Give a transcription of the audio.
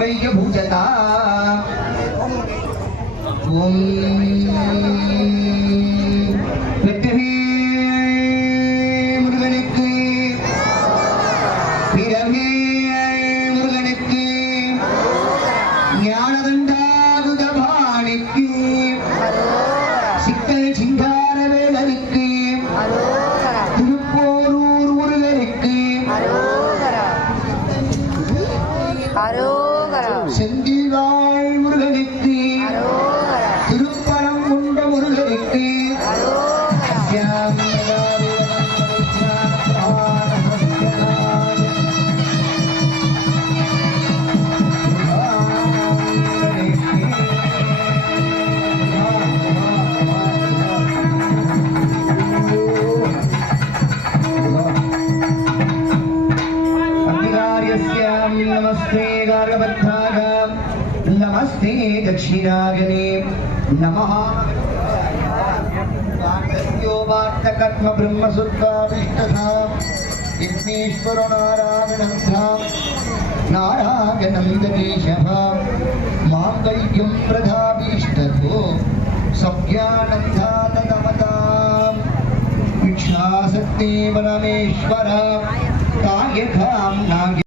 माङ्गल्यभूषता ॐ வெற்றி முருகனுக்கு பிறகு முருகனுக்கு ஞானதண்டாதுதபாணிக்கு சிக்கல் சிங்காரவேலருக்கு திருப்போரூர் முருகனுக்கு செந்தில்வாழ் முருகனுக்கு திருப்பரம் கொண்ட முருகனுக்கு नमस्ते गार्गबद्धाय नमस्ते दक्षिणागने नमः वार्तकत्म ब्रह्मसुत्वाभिष्टधा विघ्नेश्वरो नारायणं धाम नारायणं जगेशः माङ्गल्यं प्रदाभीष्टतो सज्ञानन्दातमताम् इच्छाशक्ति परमेश्वर कार्यकाम नाग